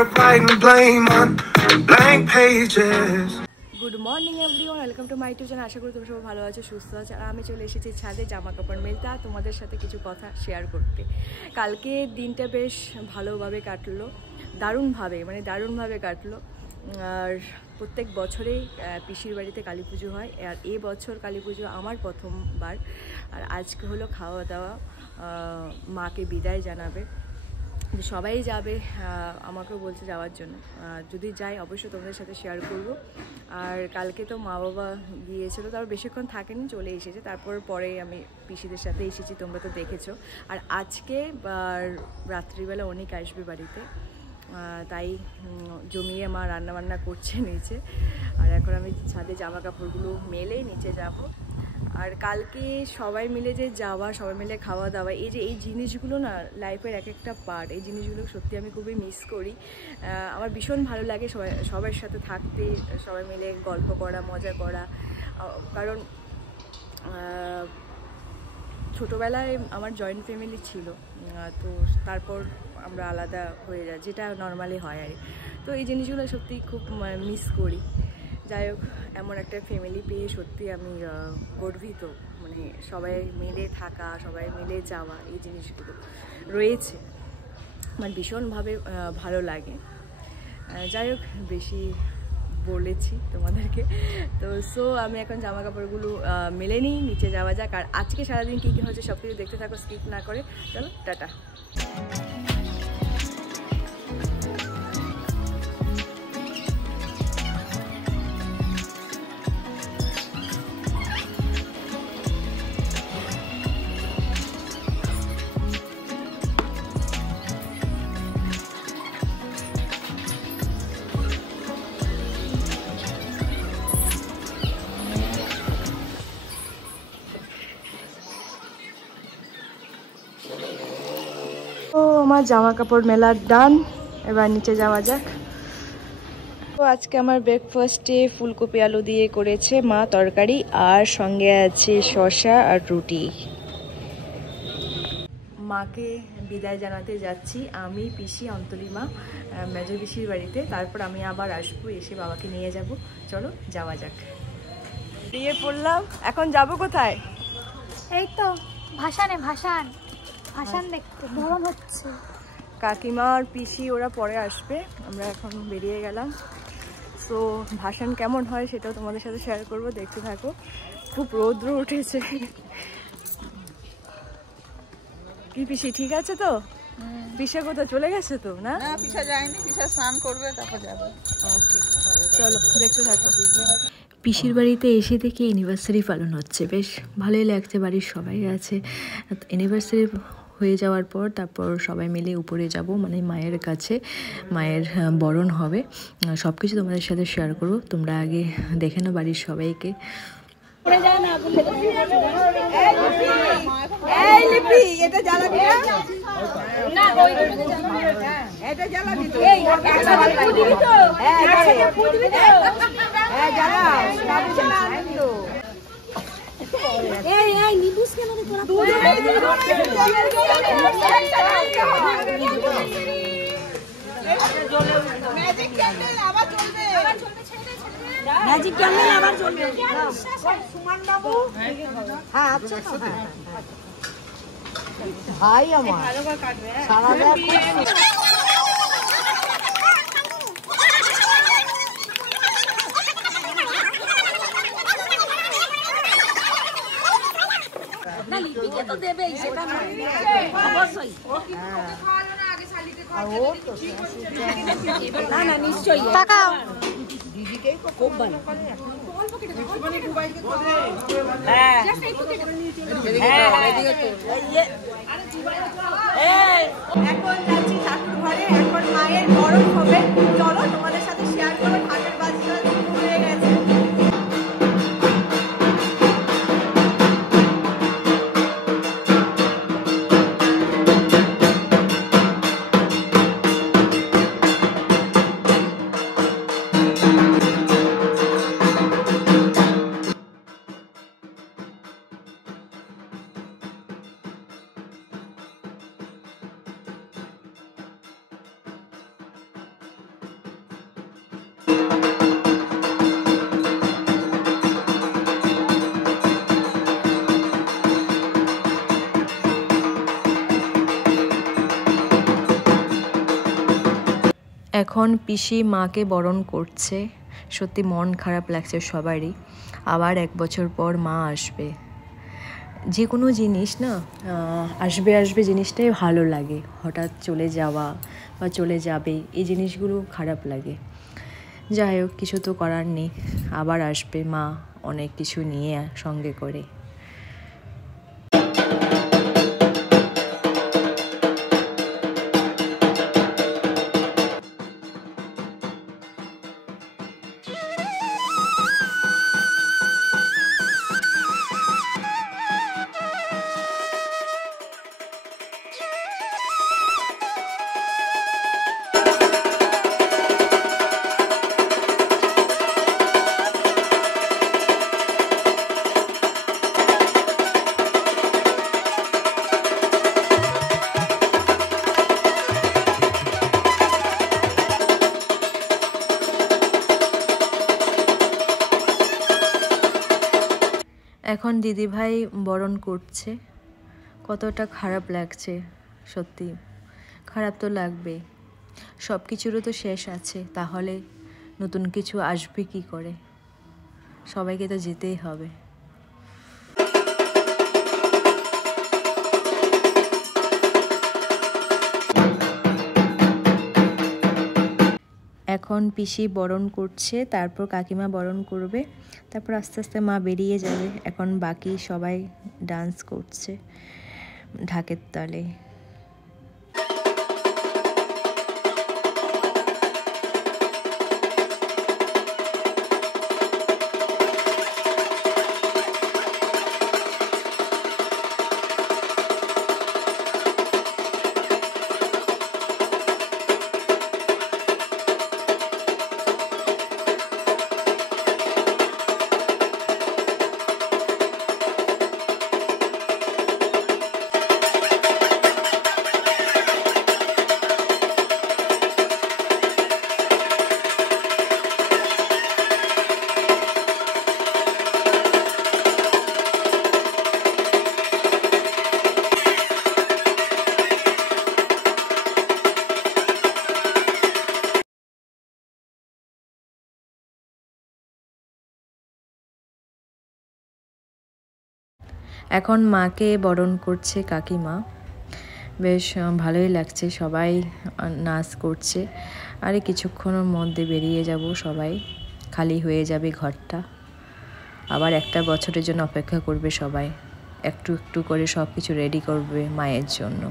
up writing blame on blank pages. Good morning everyone, welcome to my tuition. আশা করি তোমরা সবাই ভালো আছো, সুস্থ আছো। আর আমি চলে এসেছি ছাদে জামা কাপড় মেলতে আর তোমাদের সাথে কিছু কথা শেয়ার করতে। কালকে দিনটা বেশ ভালোভাবে কাটলো, দারুণভাবে কাটলো। আর প্রত্যেক বছরেই পিসির বাড়িতে কালী পুজো হয়, আর এই বছর কালী পুজো আমার প্রথমবার। আর আজকে হলো খাওয়া দাওয়া, মাকে বিদায় জানাবে, সবাই যাবে, আমাকেও বলছে যাওয়ার জন্য। যদি যাই অবশ্যই তোমাদের সাথে শেয়ার করব। আর কালকে তো মা বাবা গিয়েছিলো, তারপর বেশিক্ষণ থাকেনি, চলে এসেছে। পরে আমি পিসিদের সাথে এসেছি, তোমরা তো দেখেছো। আর আজকে রাত্রিবেলা অনেক আসবে বাড়িতে, তাই জমিয়ে মা রান্নাবান্না করছে নিচে। আর এখন আমি ছাদে জামা কাপড়গুলো মেলে নিচে যাব। আর কালকে সবাই মিলে যে যাওয়া, সবাই মিলে খাওয়া দাওয়া, এই জিনিসগুলো না লাইফের এক একটা পার্ট। এই জিনিসগুলো সত্যি আমি খুবই মিস করি। আমার ভীষণ ভালো লাগে সবার সাথে থাকতে, সবাই মিলে গল্প করা, মজা করা। কারণ ছোটোবেলায় আমার জয়েন্ট ফ্যামিলি ছিল, তো তারপর আমরা আলাদা হয়ে যাই, যেটা নর্মালি হয় আর। তো এই জিনিসগুলো সত্যি খুব মিস করি। যাই হোক, এমন একটা ফ্যামিলি পেয়ে সত্যি আমি গর্বিত। মানে সবাই মিলে থাকা, সবাই মিলে যাওয়া, এই জিনিসগুলো রয়েছে, আমার ভীষণভাবে ভালো লাগে। যাই হোক, বেশি বলেছি তোমাদেরকে। তো আমি এখন জামা কাপড়গুলো মেলে নিই, নিচে যাওয়া যাক। আর আজকে সারাদিন কী কী হচ্ছে সব কিছু দেখতে থাকো, স্কিপ না করে। চলো, টাটা। আমার জামা কাপড় মেলা ডান, এবার নিচে যাওয়া যাক। তো আজকে আমার ব্রেকফাস্টে ফুলকপি আলু দিয়ে করেছে মা তরকারি, আর সঙ্গে আছে শসা আর রুটি। মাকে বিদায় জানাতে যাচ্ছি আমি, পিসি, অন্তলিমা, মেজো পিসির বাড়িতে। তারপর আমি আবার আসবো, এসে বাবাকে নিয়ে যাব। চলো যাওয়া যাক। দিয়ে পড়লাম, এখন যাব কোথায়? এই তো ভাসান দেখতে গরম হচ্ছে। কাকিমা আর পিসি ওরা পরে আসবে, আমরা এখন বেরিয়ে গেলাম। সো ভাসান কেমন হয় সেটাও তোমাদের সাথে শেয়ার করব, দেখতে থাকো। খুব রৌদ্র উঠেছে। কি পিসি ঠিক আছে তো? পিসা কোথাও চলে গেছে তো? না, পিসা যায়নি, পিসা স্নান করবে তারপর যাবে। চলো দেখতে থাকো। পিসির বাড়িতে এসে থেকে অ্যানিভার্সারি পালন হচ্ছে, বেশ ভালোই লাগছে। বাড়ির সবাই আছে। অ্যানিভার্সারি হয়ে যাওয়ার পর তারপর সবাই মিলে উপরে যাব, মানে মায়ের কাছে। মায়ের বরণ হবে, সব কিছু তোমাদের সাথে শেয়ার করবো। তোমরা আগে দেখে নাও বাড়ির সবাইকে। ম্যাজিক ক্যান্ডেল আবার চলবে। সুমান বাবু, হ্যাঁ আচ্ছা তো, ভাই আমার সারা রাত না, লিপিকে তো দেবেই, সেটা অবশ্যই। না নিশ্চয়ই তাকাও, দিদিকেই তো খুব ভালো। এখন যাচ্ছি ঠাকুর ঘরে, এখন মায়ের বরণ হবে। চলো তোমাদের সাথে শেয়ার করো। ঢাকের বাজনা শুরু হয়ে গেছে। এখন পিসি মাকে বরণ করছে। সত্যি মন খারাপ লাগছে সবারই। আবার 1 বছর পর মা আসবে। যে কোনো জিনিস না আসবে আসবে জিনিসটাই ভালো লাগে। হঠাৎ চলে যাওয়া বা চলে যাবে এই জিনিসগুলো খারাপ লাগে। যাই হোক, কিছু তো করার নেই, আবার আসবে মা অনেক কিছু নিয়ে সঙ্গে করে। এখন দিদিভাই বরণ করছে। কতটা খারাপ লাগছে, সত্যি খারাপ তো লাগবে। সব কিছুরও তো শেষ আছে, তাহলে নতুন কিছু আসবে কি করে? সবাইকে তো যেতেই হবে। এখন পিসি বরণ করছে, তারপর কাকিমা বরণ করবে, তারপর আস্তে আস্তে মা বেরিয়ে যাবে। এখন বাকি সবাই ডান্স করছে ঢাকের তালে। এখন মাকে বরণ করছে কাকিমা। বেশ ভালোই লাগছে, সবাই নাচ করছে। আরে কিছুক্ষণের মধ্যে বেরিয়ে যাব সবাই, খালি হয়ে যাবে ঘরটা। আবার 1 বছরের জন্য অপেক্ষা করবে সবাই, একটু একটু করে সব কিছু রেডি করবে মায়ের জন্য।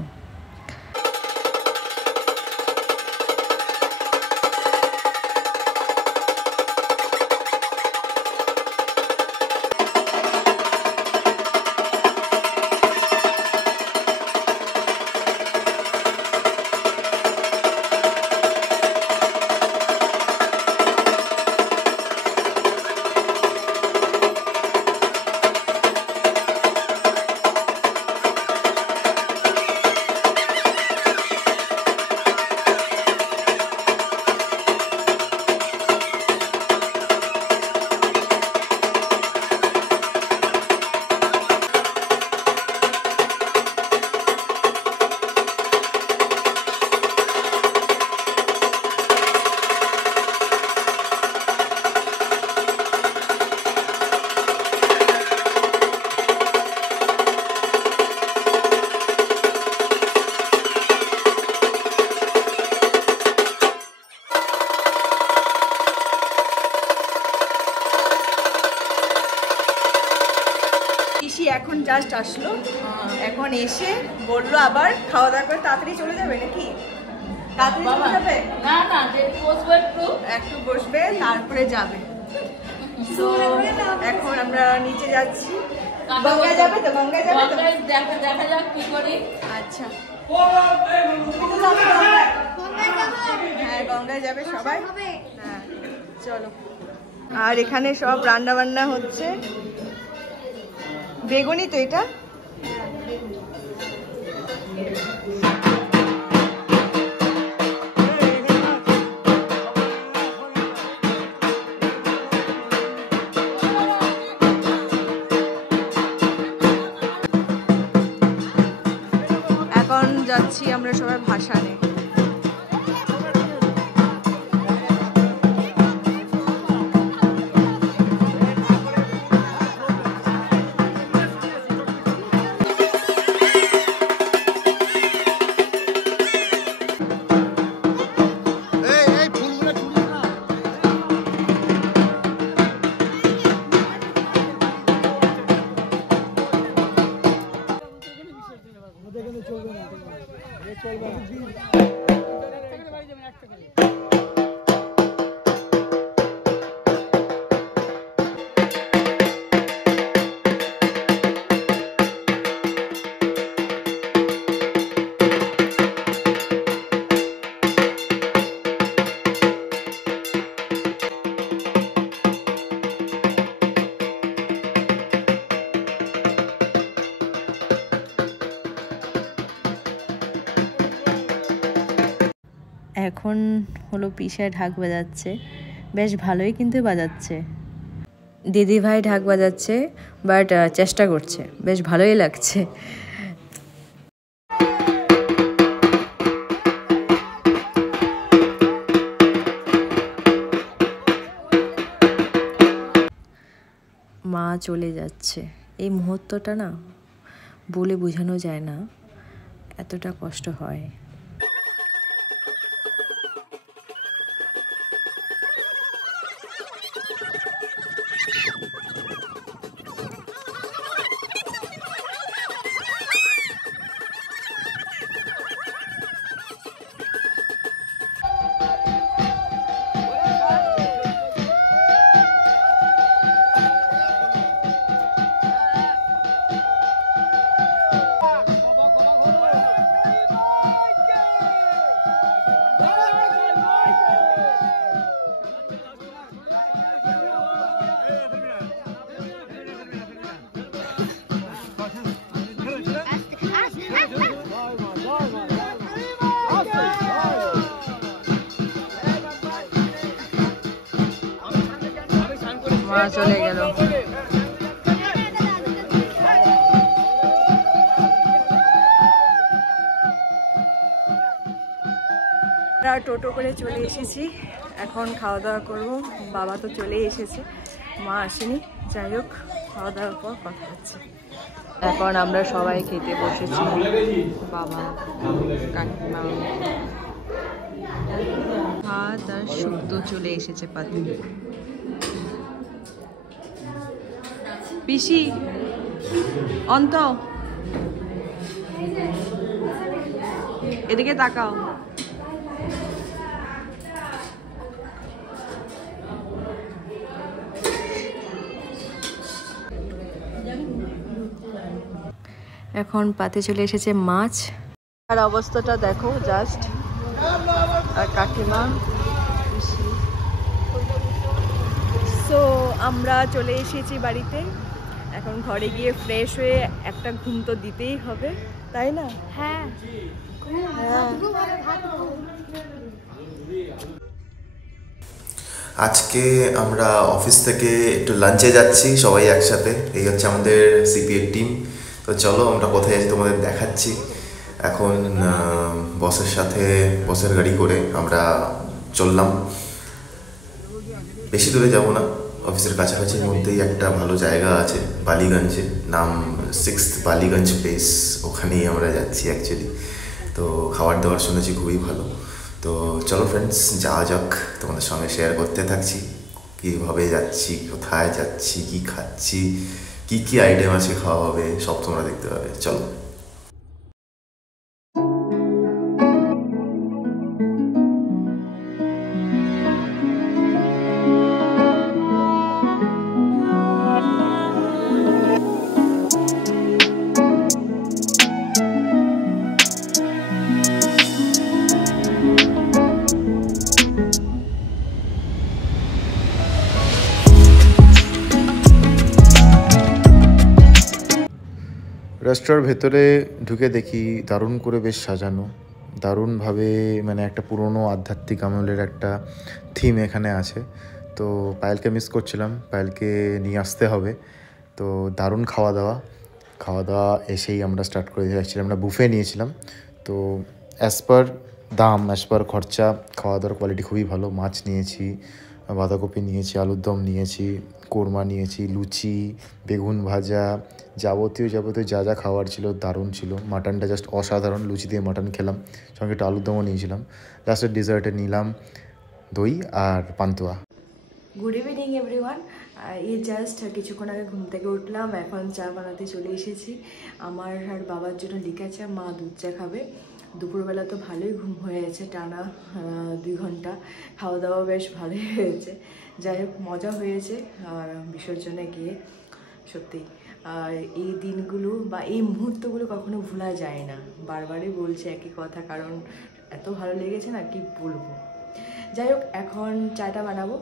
এখন জাস্ট আসলো, এখন এসে বললো আবার খাওয়া দাওয়া করে তাড়াতাড়ি চলে যাবে নাকি? তাড়াতাড়ি চলে যাবে? না না, বসবো একটু বসবে তারপরে যাবে। তো এখন আমরা নিচে যাচ্ছি। গঙ্গায় যাবে তো? গঙ্গায় যাবে তো? দেখা যাক কি করি। আচ্ছা, হ্যাঁ গঙ্গায় যাবে সবাই। হ্যাঁ চলো। আর এখানে সব রান্না বান্না হচ্ছে। বেগুনি তো এটা? এখন যাচ্ছি আমরা সবাই ভাসানে। এখন হলো পিসায় ঢাক বাজাচ্ছে, বেশ ভালোই কিন্তু বাজাচ্ছে। দিদি ভাই ঢাক বাজাচ্ছে, বাট চেষ্টা করছে, বেশ ভালোই লাগছে। মা চলে যাচ্ছে, এই মুহূর্তটা না বলে বোঝানো যায় না, এতটা কষ্ট হয়। মা চলে গেল। আমরা টোটো করে চলে এসেছি, এখন খাওয়া দাওয়া করবো। বাবা তো চলেই এসেছে, মা আসেনি। যাই হোক, খাওয়া দাওয়ার পর কথা হচ্ছে। এখন আমরা সবাই খেতে বসেছি, বাবা, কাকিমা। ভাত আর শুক্তো চলে এসেছে পাতে। পিসি অন্ত, এদিকে তাকাও। এখন পাতে চলে এসেছে মাছ। আর অবস্থাটা দেখো জাস্ট। আর কাকিমা, সো আমরা চলে এসেছি বাড়িতে। এখন ঘরে গিয়ে ফ্রেশ হয়ে একটা ঘুম তো দিতেই হবে, তাই না? হ্যাঁ, আজকে আমরা অফিস থেকে একটু লাঞ্চে যাচ্ছি সবাই একসাথে। এই হচ্ছে আমাদের সিপিএর টিম। তো চলো আমরা কোথায় যাচ্ছি তোমাদের দেখাচ্ছি। এখন বসের সাথে, বসের গাড়ি করে আমরা চললাম। বেশি দূরে যাব না, অফিসের কাছাকাছির মধ্যেই একটা ভালো জায়গা আছে বালিগঞ্জে, নাম 6th বালিগঞ্জ প্লেস। ওখানেই আমরা যাচ্ছি অ্যাকচুয়ালি। তো খাবার দাবার শুনেছি খুবই ভালো। তো চলো ফ্রেন্ডস, যাওয়া যাক, তোমাদের সঙ্গে শেয়ার করতে থাকছি কীভাবে যাচ্ছি, কোথায় যাচ্ছি, কী খাচ্ছি, কী কী আইটেম আছে খাওয়া হবে, সব তোমরা দেখতে পাবে। চলো। রেস্টুরেন্টের ভেতরে ঢুকে দেখি দারুণ করে বেশ সাজানো, দারুণভাবে, মানে একটা পুরনো আধ্যাত্মিক আমলের একটা থিম এখানে আছে। তো পায়েলকে মিস করছিলাম, পায়েলকে নিয়ে আসতে হবে। তো দারুণ খাওয়া দাওয়া এসেই আমরা স্টার্ট করে দিয়েছিলাম। আমরা বুফে নিয়েছিলাম। তো অ্যাজ পার দাম, অ্যাজ পার খরচা, খাওয়া দাওয়ার কোয়ালিটি খুবই ভালো। মাছ নিয়েছি, বাঁধাকপি নিয়েছি, আলুর দম নিয়েছি, কোরমা নিয়েছি, লুচি, বেগুন ভাজা, যাবতীয় যা যা খাওয়ার ছিল দারুণ ছিল। মাটনটা জাস্ট অসাধারণ, লুচি দিয়ে মাটন খেলাম, সঙ্গে একটু আলুর দমও নিয়েছিলাম। লাস্টের ডিজার্টে নিলাম দই আর পান্তুয়া। Good evening everyone. এই জাস্ট কিছুক্ষণ আগে ঘুম থেকে উঠলাম, এখন চা বানাতে চলে এসেছি। আমার আর বাবার জন্য লিকা চা, মা দুধ চা খাবে। দুপুরবেলা তো ভালোই ঘুম হয়ে গেছে, টানা 2 ঘন্টা। খাওয়া দাওয়া বেশ ভালোই হয়েছে। যাই হোক, মজা হয়েছে আর বিসর্জনে গিয়ে সত্যি। আর এই দিনগুলো বা এই মুহূর্তগুলো কখনো ভোলা যায় না। বারবারই বলছি একই কথা, কারণ এত ভালো লেগেছে না, কি বলবো। যাই হোক, এখন চাটা বানাবো,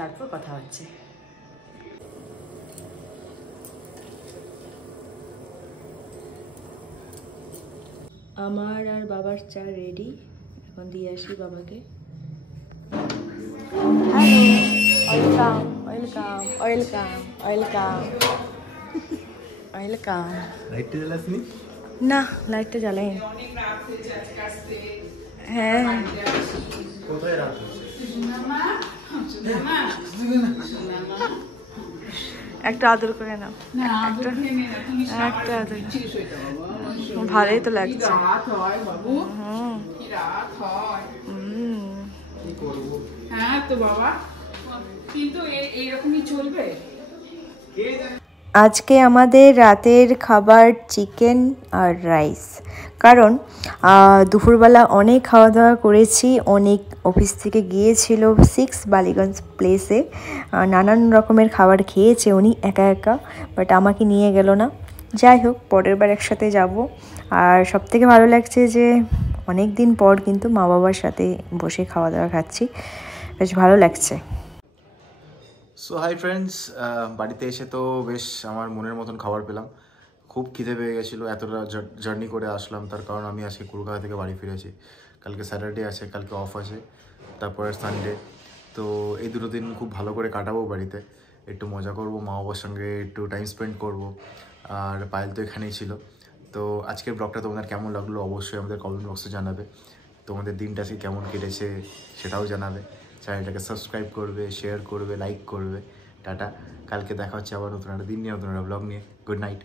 তারপর কথা হচ্ছে। আমার আর বাবার চা রেডি, এখন দিয়ে আসি বাবাকে। Welcome welcome welcome welcome welcome. লাইটটা জ্বালাসনি? না, লাইটটা জ্বালাই। হ্যাঁ, কোথায় রাত হচ্ছে? একটা আদর করে নাও, একটা আদর। ভালোই তো লাগছে। হ্যাঁ তো বাবা, কিন্তু এইরকমই চলবে। আজকে আমাদের রাতের খাবার চিকেন আর রাইস, কারণ দুপুরবেলা অনেক খাওয়া দাওয়া করেছি। অনেক অফিস থেকে গিয়েছিল 6 বালিগঞ্জ প্লেসে, নানান রকমের খাবার খেয়েছে উনি একা একা, বাট আমাকে নিয়ে গেল না। যাই হোক, পরের বার একসাথে যাব। আর সবথেকে ভালো লাগছে যে অনেক দিন পর কিন্তু মা বাবার সাথে বসে খাওয়া দাওয়া খাচ্ছি, বেশ ভালো লাগছে। সো হাই ফ্রেন্ডস, বাড়িতে এসে তো বেশ আমার মনের মতন খাবার পেলাম। খুব খিদে পেয়ে গেছিলো, এতটা জার্নি করে আসলাম, তার কারণ আমি আজকে কলকাতা থেকে বাড়ি ফিরেছি। কালকে স্যাটারডে আছে, কালকে অফ আছে, তারপরে সানডে। তো এই দুটো দিন খুব ভালো করে কাটাবো বাড়িতে, একটু মজা করব, মা বাবার সঙ্গে একটু টাইম স্পেন্ড করব। আর পায়েল তো এখানেই ছিল। তো আজকের ব্লগটা তোমাদের কেমন লাগলো অবশ্যই আমাদের কমেন্ট বক্সে জানাবে। তোমাদের দিনটা আজকে কেমন কেটেছে সেটাও জানাবে। চ্যানেলটাকে সাবস্ক্রাইব করবে, শেয়ার করবে, লাইক করবে। টাটা, কালকে দেখা হচ্ছে আবার নতুন একটা দিন নিয়ে, নতুন একটা ব্লগ নিয়ে। Good night.